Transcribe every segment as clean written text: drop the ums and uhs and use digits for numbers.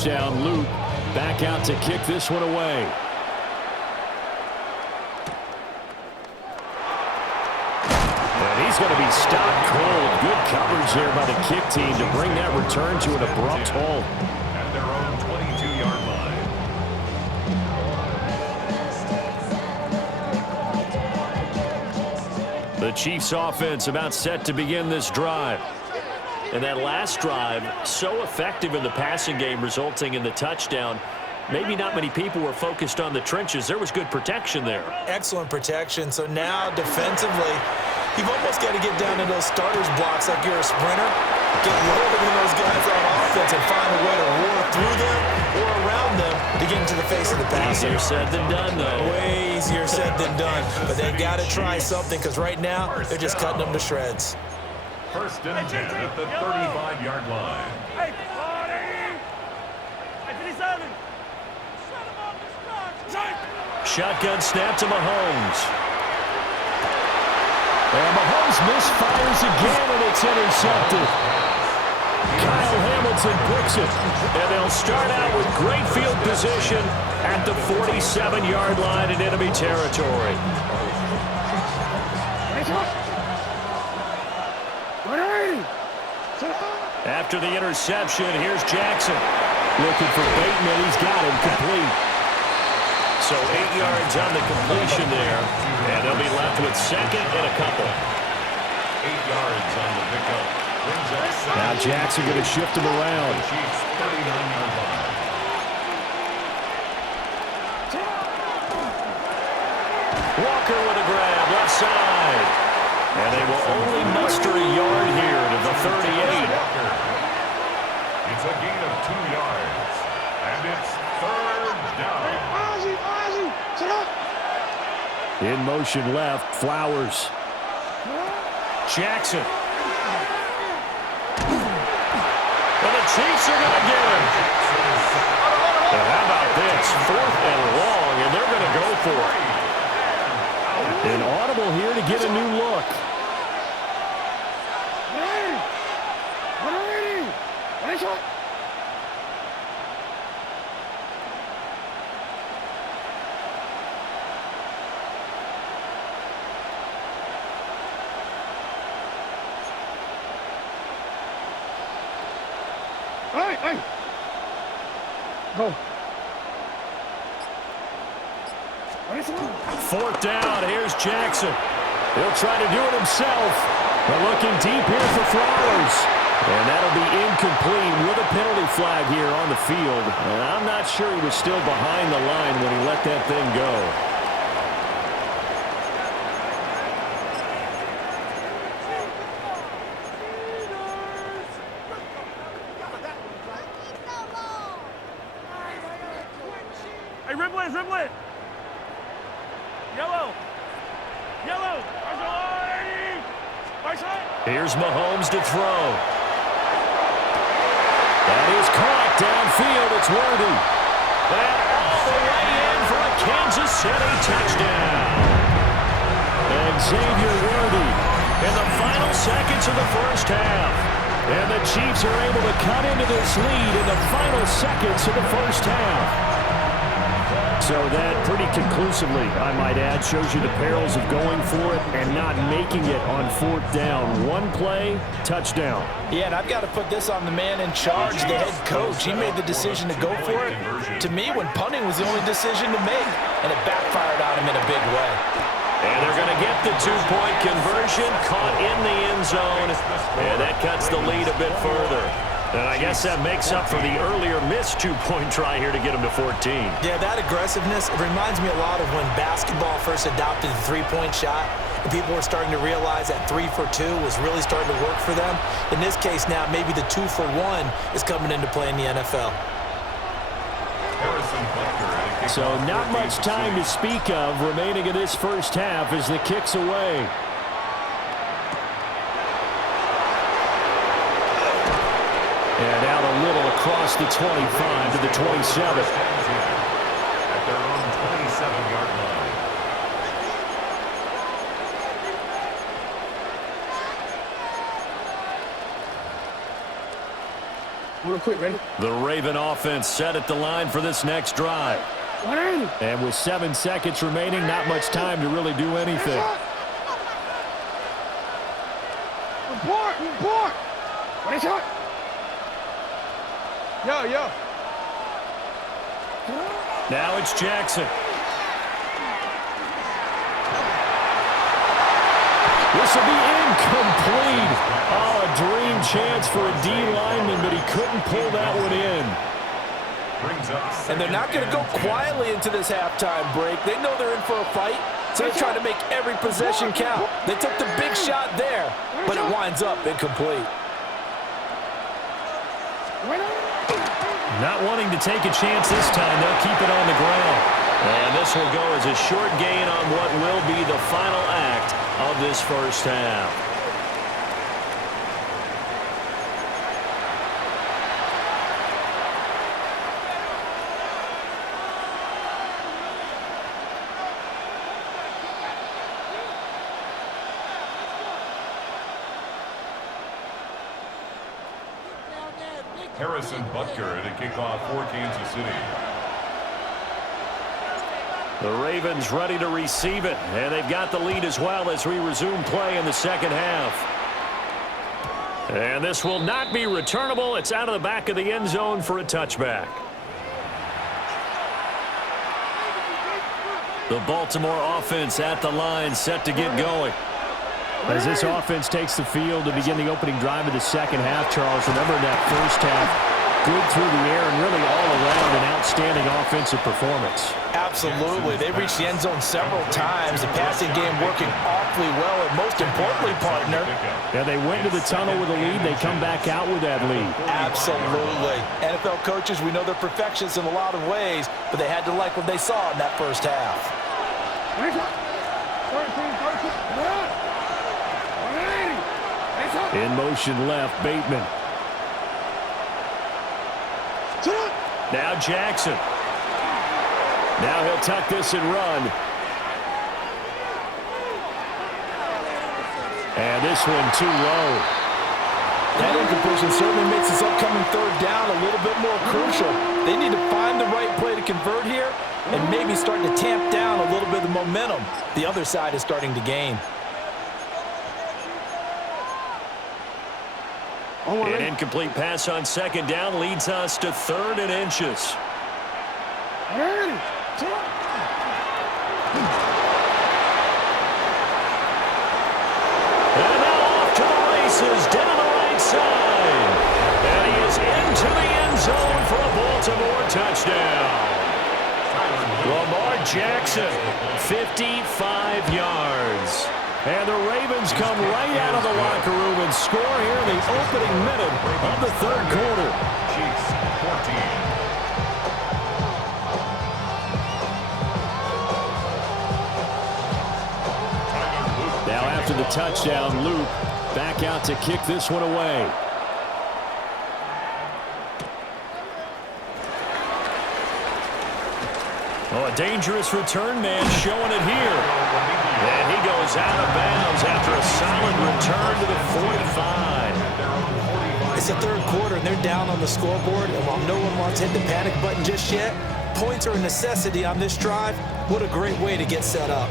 touchdown. Luke back out to kick this one away. And he's going to be stopped cold. Good coverage there by the kick team to bring that return to an abrupt halt. At their own 22-yard line. The Chiefs offense about set to begin this drive. And that last drive, so effective in the passing game, resulting in the touchdown. Maybe not many people were focused on the trenches. There was good protection there. Excellent protection. So now defensively, you've almost got to get down to those starters blocks like you're a sprinter. Get rolling in those guys on offense and find a way to roar through them or around them to get into the face of the passer. Easier said than done, though. Way easier said than done. But they've got to try something because right now they're just cutting them to shreds. First and 10 at the 35-yard line. Shotgun snap to Mahomes. And Mahomes misfires again, and it's intercepted. Kyle Hamilton picks it. And they'll start out with great field position at the 47-yard line in enemy territory. After the interception, here's Jackson. Looking for Bateman. He's got him complete. So 8 yards on the completion there. And they'll be left with second and a couple. 8 yards on the pickup. Now Jackson going to shift him around. Chiefs 39-yard line. Walker with a grab, left side. And they will only muster a yard here to the 38. It's a gain of 2 yards. And it's third down. In motion left, Flowers. Jackson. And the Chiefs are going to get him. And how about this? 4th and long, and they're going to go for it. An audible here to get a new look. Go. 4th down, here's Jackson. He'll try to do it himself. But looking deep here for Flowers. And that'll be incomplete with a penalty flag here on the field. And I'm not sure he was still behind the line when he let that thing go. Hey, Riblet. Yellow. Here's Mahomes to throw. That is caught downfield. It's Worthy. And all the way in for a Kansas City touchdown. And Xavier Worthy in the final seconds of the first half. And the Chiefs are able to cut into this lead in the final seconds of the first half. So that pretty conclusively, I might add, shows you the perils of going for it and not making it on 4th down. One play, touchdown. Yeah, and I've got to put this on the man in charge, the head coach. He made the decision to go for it. To me, when punting was the only decision to make, and it backfired on him in a big way. And they're going to get the 2-point conversion, caught in the end zone, and that cuts the lead a bit further. And I guess that makes up for the earlier missed 2-point try here to get them to 14. Yeah, that aggressiveness, it reminds me a lot of when basketball first adopted the 3-point shot. And people were starting to realize that 3 for 2 was really starting to work for them. In this case now, maybe the 2 for 1 is coming into play in the NFL. So not much time to speak of remaining in this first half as the kick's away. And out a little across the 25 to the 27. At their own 27-yard line. Real quick, ready? The Raven offense set at the line for this next drive. 180. And with 7 seconds remaining, not much time to really do anything. Report. What is it? Yo. Now it's Jackson. This will be incomplete. Oh, a dream chance for a D lineman, but he couldn't pull that one in. And they're not going to go quietly into this halftime break. They know they're in for a fight, so they're trying to make every possession count. They took the big shot there, but it winds up incomplete. Not wanting to take a chance this time, they'll keep it on the ground. And this will go as a short gain on what will be the final act of this first half. Harrison Butker to kick off for Kansas City. The Ravens ready to receive it, and they've got the lead as well as we resume play in the second half. And this will not be returnable. It's out of the back of the end zone for a touchback. The Baltimore offense at the line, set to get going. As this offense takes the field to begin the opening drive of the second half, Charles, remember in that first half, good through the air and really all around an outstanding offensive performance. Absolutely. They reached the end zone several times. The passing game working awfully well, and most importantly, partner. Yeah, they went to the tunnel with a lead. They come back out with that lead. Absolutely. NFL coaches, we know they're perfectionists in a lot of ways, but they had to like what they saw in that first half. 13. In motion left, Bateman. Now Jackson. Now he'll tuck this and run. And this one too low. That incompletion certainly makes this upcoming third down a little bit more crucial. They need to find the right play to convert here and maybe start to tamp down a little bit of momentum. The other side is starting to gain. An incomplete pass on second down leads us to 3rd and inches. And now off to the races, down the right side. And he is into the end zone for a Baltimore touchdown. Lamar Jackson, 55 yards. And the Ravens come right out of the locker room and score here in the opening minute of the third quarter. Chiefs 14. Now after the touchdown, Luke back out to kick this one away. Oh, a dangerous return man showing it here. And he goes out of bounds after a solid return to the 45. It's the third quarter, and they're down on the scoreboard. And while no one wants to hit the panic button just yet, points are a necessity on this drive. What a great way to get set up.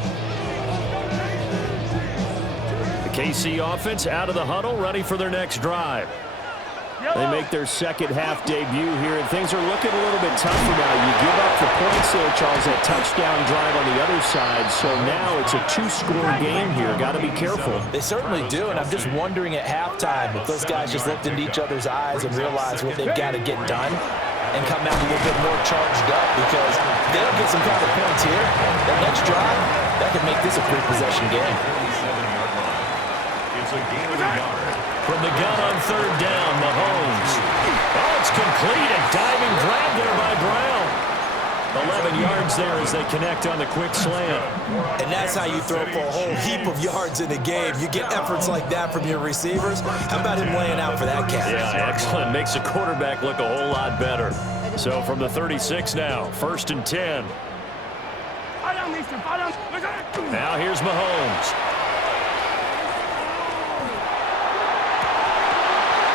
The KC offense out of the huddle, ready for their next drive. They make their second half debut here, and things are looking a little bit tougher now. You give up the points there, Charles, that touchdown drive on the other side. So now it's a 2-score game here. Got to be careful. They certainly do, and I'm just wondering at halftime if those guys just looked into each other's eyes and realized what they've got to get done and come out a little bit more charged up, because if they don't get some kind of points here, that next drive, that could make this a three-possession game. It's a gain of a yard. From the gun on third down, Mahomes. Oh, it's complete. A diving grab there by Brown. 11 yards there as they connect on the quick slant. And that's how you throw for a whole heap of yards in a game. You get efforts like that from your receivers. How about him laying out for that catch? Yeah, excellent. Makes the quarterback look a whole lot better. So from the 36 now, 1st and 10. Now here's Mahomes.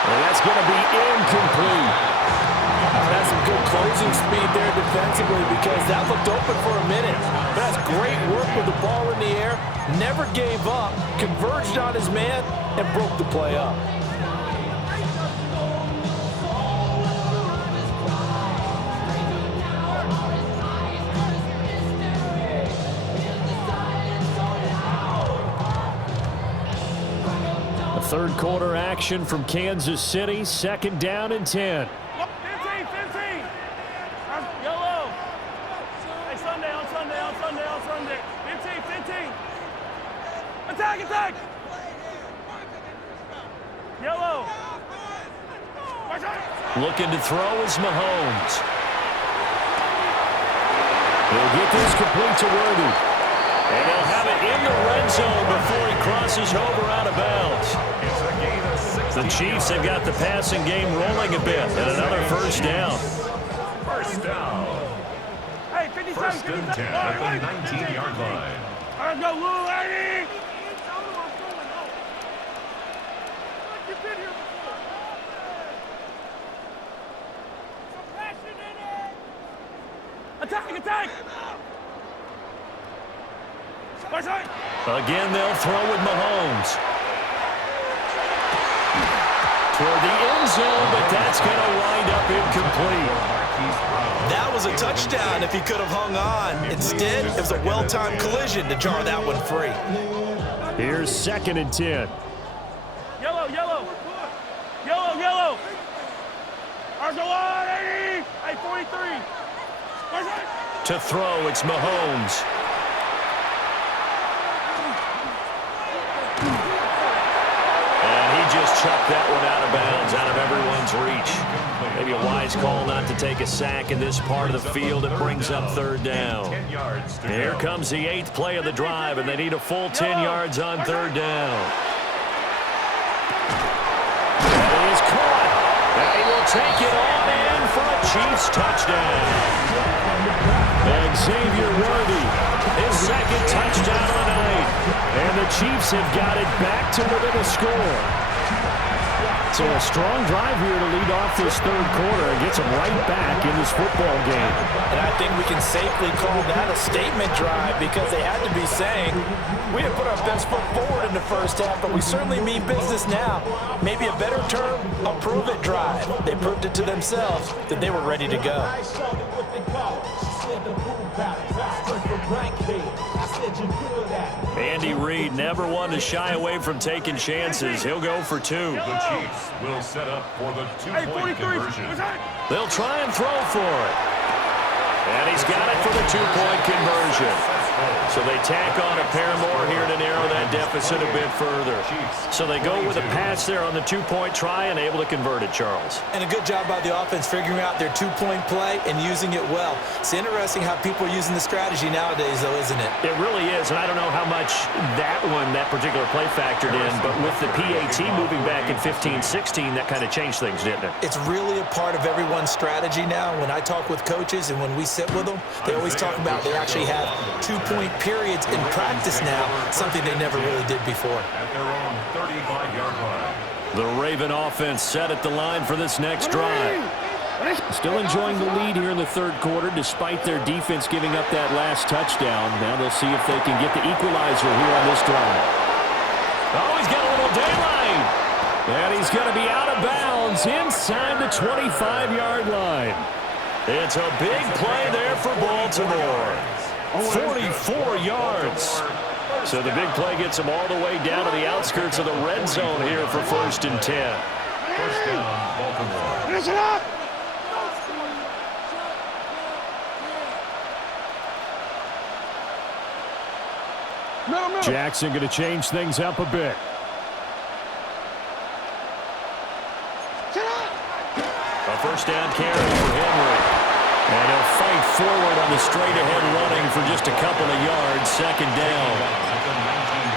Well, that's going to be incomplete. That's some good closing speed there defensively because that looked open for a minute. But that's great work with the ball in the air. Never gave up, converged on his man, and broke the play up. Third quarter action from Kansas City. Second down and 10. 15. Yellow. Hey, Sunday. 15. Attack. Yellow. Looking to throw is Mahomes. He'll get this complete to Worthy. And he'll have it in the red zone before he crosses over out of bounds. The Chiefs have got the passing game rolling a bit, and another first down. First down. Hey, 57. First and 10 at the 19-yard line. All right, go, little lady. You've been here before. Some passion in it. Attack. Again, they'll throw with Mahomes. Toward the end zone, but that's going to wind up incomplete. That was a touchdown if he could have hung on. Instead, it was a well-timed collision to jar that one free. Here's second and 10. Yellow. Arzola, 80. Hey, 43. To throw, it's Mahomes. Just chucked that one out of bounds, out of everyone's reach. Maybe a wise call not to take a sack in this part of the field. It brings up third down. Here comes the 8th play of the drive, and they need a full 10 yards on third down. That is caught. They will take it on in for a Chiefs touchdown. And Xavier Worthy, his second touchdown of the night. And the Chiefs have got it back to within a score. So a strong drive here to lead off this third quarter and gets them right back in this football game. And I think we can safely call that a statement drive because they had to be saying, we have put our best foot forward in the first half, but we certainly mean business now. Maybe a better term, a prove-it drive. They proved it to themselves that they were ready to go. Andy Reid never one to shy away from taking chances. He'll go for two. The Chiefs will set up for the two-point conversion. They'll try and throw for it. And he's got it for the two-point conversion. So they tack on a pair more here to narrow that deficit a bit further. So they go with a pass there on the two-point try and able to convert it, Charles. And a good job by the offense figuring out their two-point play and using it well. It's interesting how people are using the strategy nowadays, though, isn't it? It really is, and I don't know how much that particular play factored in, but with the PAT moving back in 15-16, that kind of changed things, didn't it? It's really a part of everyone's strategy now. When I talk with coaches and when we sit with them, they always talk about they actually have two-point periods in practice now, something they never really did before. At their own 35-yard line. The Raven offense set at the line for this next drive. Still enjoying the lead here in the third quarter despite their defense giving up that last touchdown. Now they'll see if they can get the equalizer here on this drive. Oh, he's got a little daylight. And he's going to be out of bounds inside the 25-yard line. It's a big play there for Baltimore. 44 yards. So the big play gets them all the way down to the outskirts of the red zone here for first and 10. First down, Baltimore. Listen up! Jackson going to change things up a bit. A first down carry for Henry. And he'll fight forward on the straight-ahead running for just a couple of yards. Second down.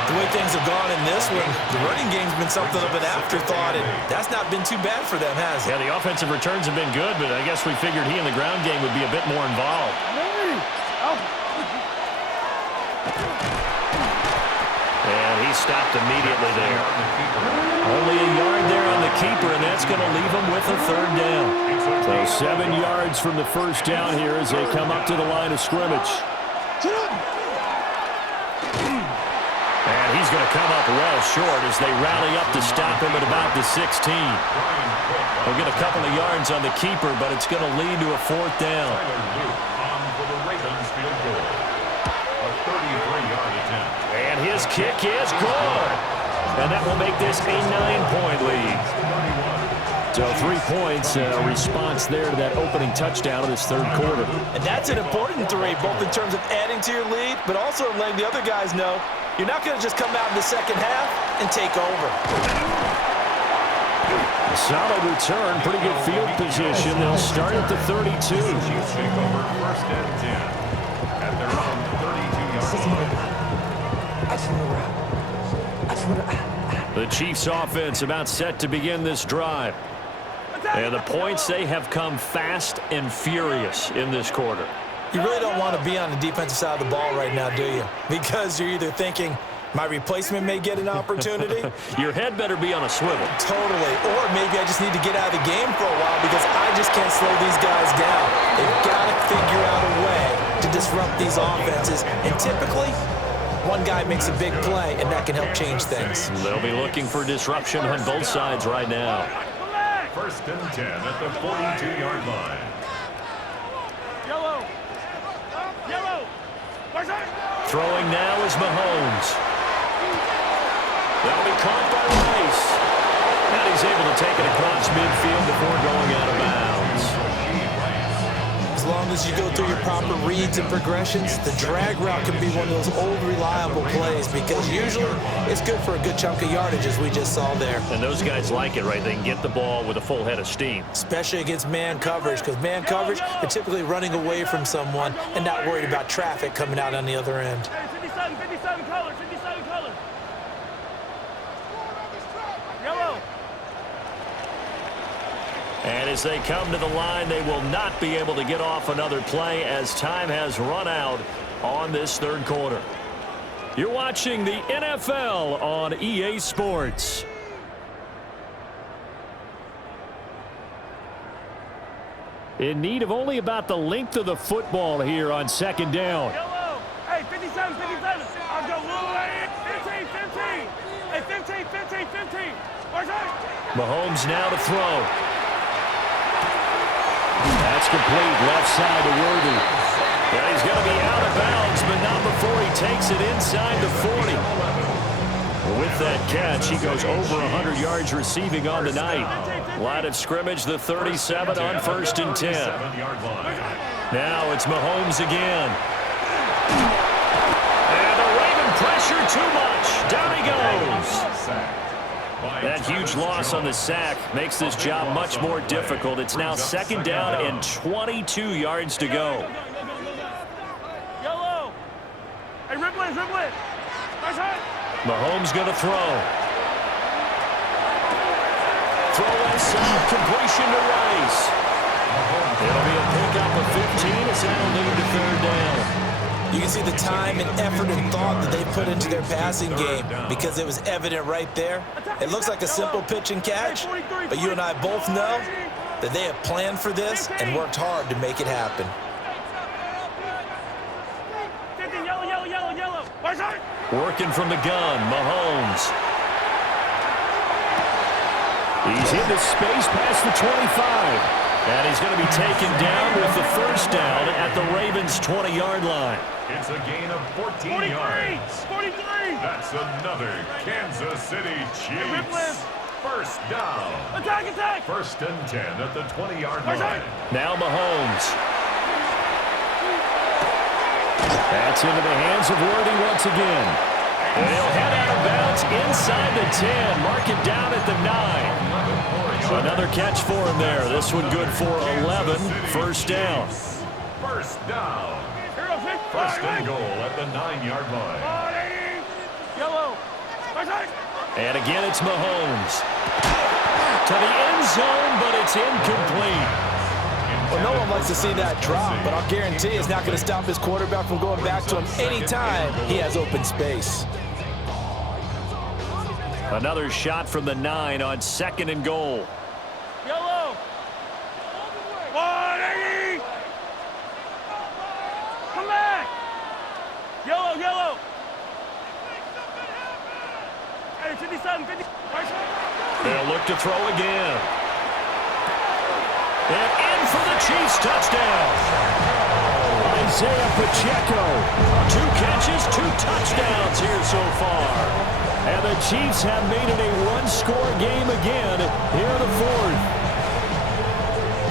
The way things have gone in this one, the running game's been something of an afterthought, and that's not been too bad for them, has it? Yeah, the offensive returns have been good, but I guess we figured he in the ground game would be a bit more involved. And and he stopped immediately there. Only a yard there on the keeper, and that's going to leave him with a third down. So 7 yards from the first down here as they come up to the line of scrimmage. And he's going to come up well short as they rally up to stop him at about the 16. He'll get a couple of yards on the keeper, but it's going to lead to a fourth down. And his kick is good. And that will make this a 9-point lead. So 3 points, a response there to that opening touchdown of this third quarter. And that's an important 3, both in terms of adding to your lead, but also letting the other guys know you're not going to just come out in the second half and take over. A solid return, pretty good field position. They'll start at the 32. Take over first and 10 at their own 32-yard line. The Chiefs offense about set to begin this drive. And the points, they have come fast and furious in this quarter. You really don't want to be on the defensive side of the ball right now, do you? Because you're either thinking, my replacement may get an opportunity. Your head better be on a swivel. Totally. Or maybe I just need to get out of the game for a while because I just can't slow these guys down. They've got to figure out a way to disrupt these offenses. And typically, one guy makes a big play, and that can help change things. They'll be looking for disruption on both sides right now. First and 10 at the 42-yard line. Yellow. Yellow. Throwing now is Mahomes. That'll be caught by Rice. And he's able to take it across midfield before going out of bounds. As long as you go through your proper reads and progressions, the drag route can be one of those old reliable plays because usually it's good for a good chunk of yardage as we just saw there. And those guys like it, right? They can get the ball with a full head of steam. Especially against man coverage because man coverage, they're typically running away from someone and not worried about traffic coming out on the other end. 57 color, 57 color. Yellow. And as they come to the line, they will not be able to get off another play as time has run out on this third quarter. You're watching the NFL on EA Sports. In need of only about the length of the football here on second down. Yellow. Hey, 57. I'll go 15. Hey, 15. Mahomes now to throw. That's complete, left side to Worthy. And he's going to be out of bounds, but not before he takes it inside the 40. With that catch, he goes over 100 yards receiving on the night. Line of scrimmage, the 37 on first and 10. Now it's Mahomes again. And the Raven pressure too much. Down he goes. That huge loss on the sack makes this job much more difficult. It's now second down and 22 yards to go. Yellow. Hey, ribble it. Mahomes going to throw. Throw inside, completion to Rice. It'll be a pickup of 15 as that'll lead to third down. You can see the time and effort and thought that they put into their passing game because it was evident right there. It looks like a simple pitch and catch, but you and I both know that they have planned for this and worked hard to make it happen. Yellow. Working from the gun, Mahomes. He's into space past the 25. And he's going to be taken down with the first down at the Ravens' 20-yard line. It's a gain of 14 yards. 43. That's another Kansas City Chiefs. First down. Attack. First and 10 at the 20-yard line. Now Mahomes. That's into the hands of Worthy once again. And he'll head out of bounds inside the 10. Mark it down at the 9. Another catch for him there. This one good for 11. First down. First down. First and goal at the 9-yard line. Yellow. And again, it's Mahomes. To the end zone, but it's incomplete. Well, no one likes to see that drop, but I'll guarantee it's not going to stop his quarterback from going back to him anytime he has open space. Another shot from the 9 on 2nd and goal. Yellow. 180. Come back. Yellow, yellow. Hey, 57, 50. They'll look to throw again. And in for the Chiefs touchdown. Isaiah Pacheco. 2 catches, 2 touchdowns here so far. And the Chiefs have made it a one-score game again here in the 4th.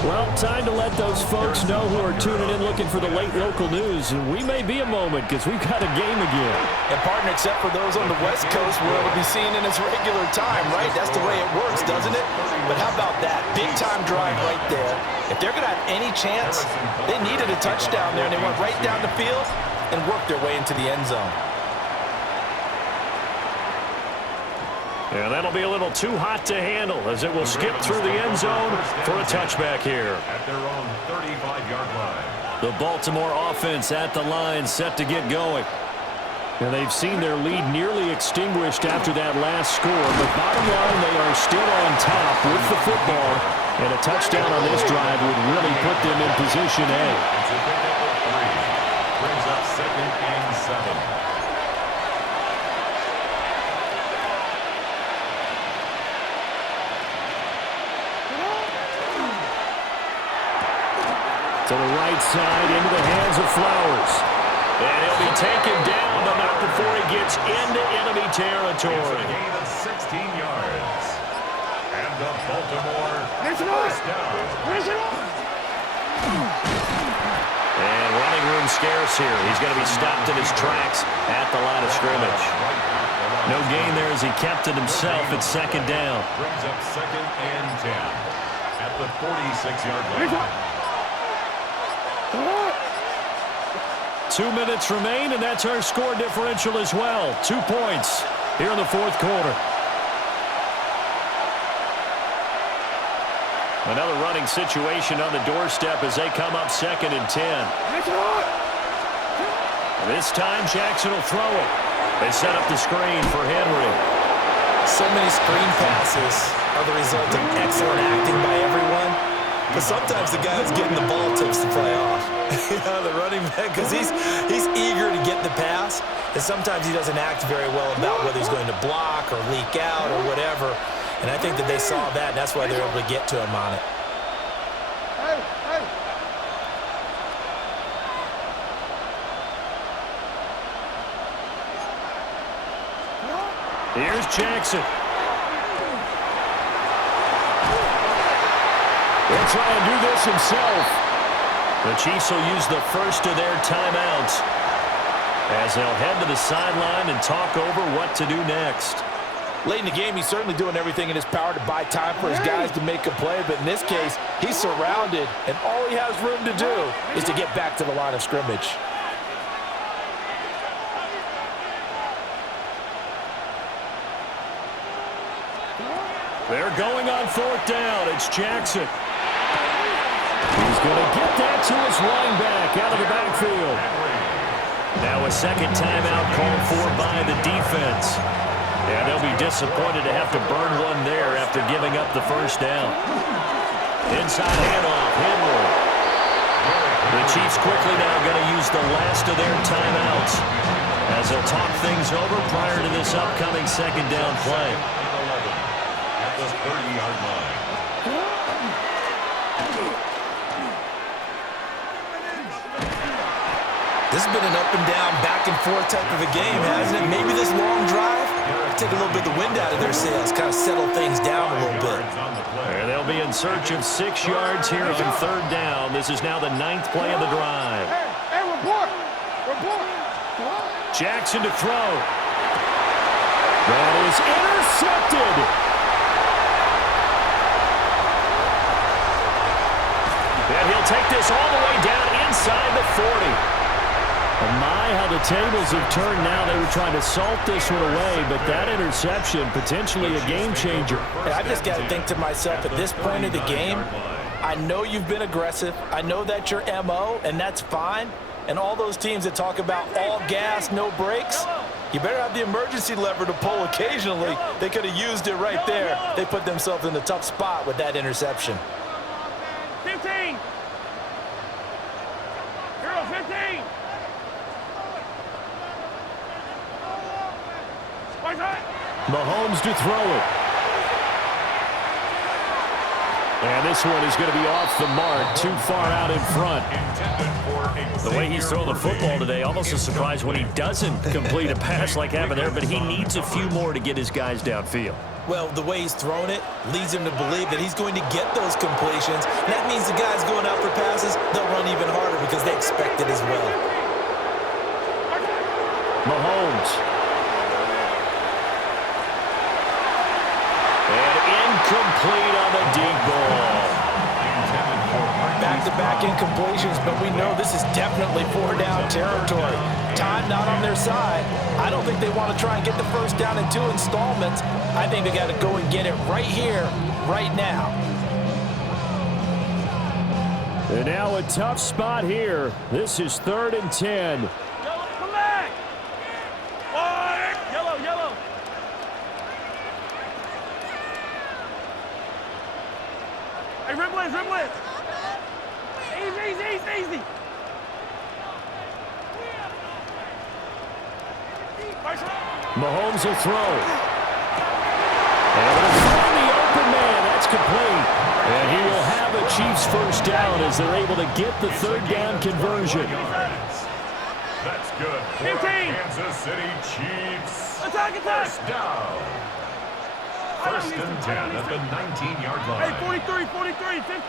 Well, time to let those folks know who are tuning in looking for the late local news. We may be a moment because we've got a game again. And partner, except for those on the West Coast where it'll be seen in its regular time, right? That's the way it works, doesn't it? But how about that? Big-time drive right there. If they're going to have any chance, they needed a touchdown there, and they went right down the field and worked their way into the end zone. Yeah, that'll be a little too hot to handle as it will skip through the end zone for a touchback here. At their own 35-yard line. The Baltimore offense at the line set to get going. And they've seen their lead nearly extinguished after that last score. But bottom line, they are still on top with the football. And a touchdown on this drive would really put them in position A. It's a pick up of 3. Brings up 2nd and 7. To the right side, into the hands of Flowers. And he'll be taken down, but not before he gets into enemy territory. It's a gain of 16 yards. And the Baltimore first down. And running room scarce here. He's going to be stopped in his tracks at the line of scrimmage. No gain there as he kept it himself at 2nd down. Brings up 2nd and 10 at the 46-yard line. 2 minutes remain, and that's our score differential as well. 2 points here in the 4th quarter. Another running situation on the doorstep as they come up 2nd and 10. This time, Jackson will throw it. They set up the screen for Henry. So many screen passes are the result of excellent acting by everyone. But sometimes the guy that's getting the ball tips the play off. The running back, because he's eager to get the pass, and sometimes he doesn't act very well about whether he's going to block or leak out or whatever. And I think that they saw that, and that's why they're able to get to him on it. Here's Jackson. He'll try and do this himself. The Chiefs will use the first of their timeouts as they'll head to the sideline and talk over what to do next. Late in the game, he's certainly doing everything in his power to buy time for his guys to make a play, but in this case, he's surrounded, and all he has room to do is to get back to the line of scrimmage. They're going on 4th down. It's Jackson. He's going to get that to his running back out of the backfield. Now a 2nd timeout called for by the defense. And they'll be disappointed to have to burn one there after giving up the first down. Inside handoff, Henry. The Chiefs quickly now going to use the last of their timeouts as they'll talk things over prior to this upcoming 2nd down play. At the 30-yard line. This has been an up-and-down, back-and-forth type of a game, hasn't it? Maybe this long drive take a little bit of the wind out of their sails, kind of settle things down a little bit. And they'll be in search of 6 yards here on 3rd down. This is now the 9th play of the drive. Hey, report. Jackson to throw. That is intercepted. And he'll take this all the way down inside the 40. Oh my, how the tables have turned now. They were trying to salt this one away, but that interception, potentially a game changer. And I just got to think to myself, at this point of the game, I know you've been aggressive. I know that's your MO, and that's fine. And all those teams that talk about all gas, no brakes, You better have the emergency lever to pull occasionally. They could have used it right there. They put themselves in a tough spot with that interception. 15. Hero 15. Mahomes to throw it. And this one is going to be off the mark, too far out in front. The way he's throwing the football today, almost a surprise when he doesn't complete a pass like happened there, but he needs a few more to get his guys downfield. Well, the way he's thrown it leads him to believe that he's going to get those completions. That means the guys going out for passes, they'll run even harder because they expect it as well. Mahomes. And incomplete on the deep ball. Back-to-back incompletions, but we know this is definitely four-down territory. Time not on their side. I don't think they want to try and get the first down in 2 installments. I think they got to go and get it right here, right now. And now a tough spot here. This is 3rd and 10. Yellow, come back. Yellow, yellow. Hey, rip blitz, rip blitz. Easy. Mahomes will throw. And it'll find the open man. That's complete. And he will have a Chiefs first down as they're able to get the 3rd down conversion. That's good for 15. Kansas City Chiefs. Attack. First down. 1st and 10 at the 19-yard line. Hey, 43, 50.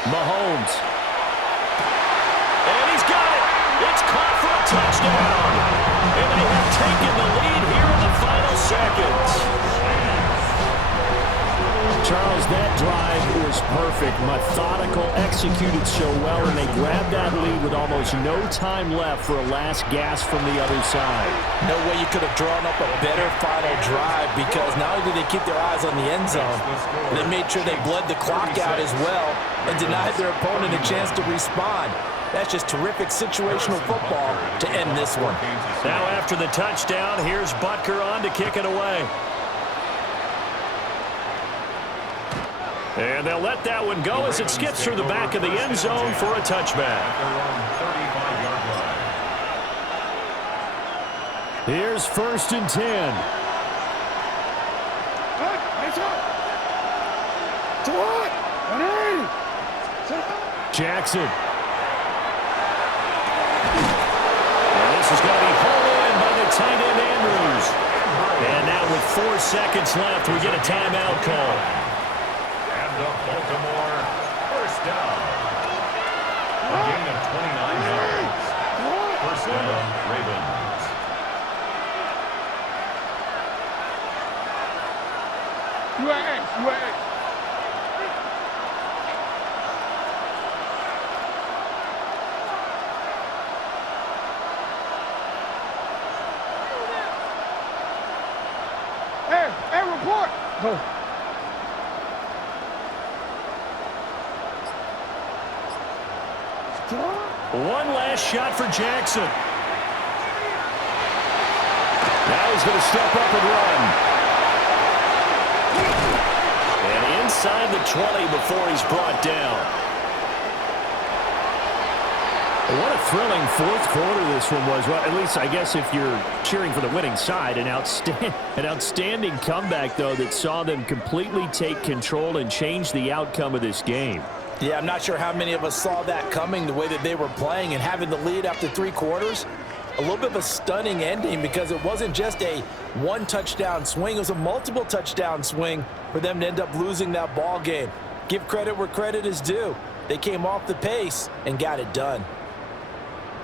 Mahomes. And he's got it. It's caught for a touchdown. And they have taken the lead here in the final seconds. Charles, that drive was perfect. Methodical, executed so well, and they grabbed that lead with almost no time left for a last gasp from the other side. No way you could have drawn up a better final drive because not only did they keep their eyes on the end zone, they made sure they bled the clock out as well and denied their opponent a chance to respond. That's just terrific situational football to end this one. Now after the touchdown, here's Butker on to kick it away. And they'll let that one go as it skips through the back of the end zone for a touchback. Here's 1st and 10. Jackson. And this is going to be hauled in by the tight end Andrews. And now with 4 seconds left, we get a timeout call. The Baltimore first down. A gain of 29 yards. First down, Ravens. UAA. Hey, report. Go. One last shot for Jackson. Now he's going to step up and run. And inside the 20 before he's brought down. What a thrilling 4th quarter this one was. Well, at least I guess if you're cheering for the winning side, an outstanding comeback, though, that saw them completely take control and change the outcome of this game. Yeah, I'm not sure how many of us saw that coming, the way that they were playing and having the lead after 3 quarters. A little bit of a stunning ending because it wasn't just a 1-touchdown swing. It was a multiple touchdown swing for them to end up losing that ball game. Give credit where credit is due. They came off the pace and got it done.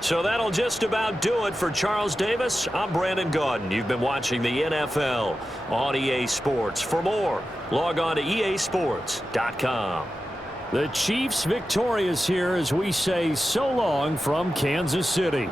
So that'll just about do it for Charles Davis. I'm Brandon Gaudin. You've been watching the NFL on EA Sports. For more, log on to easports.com. The Chiefs victorious here as we say so long from Kansas City.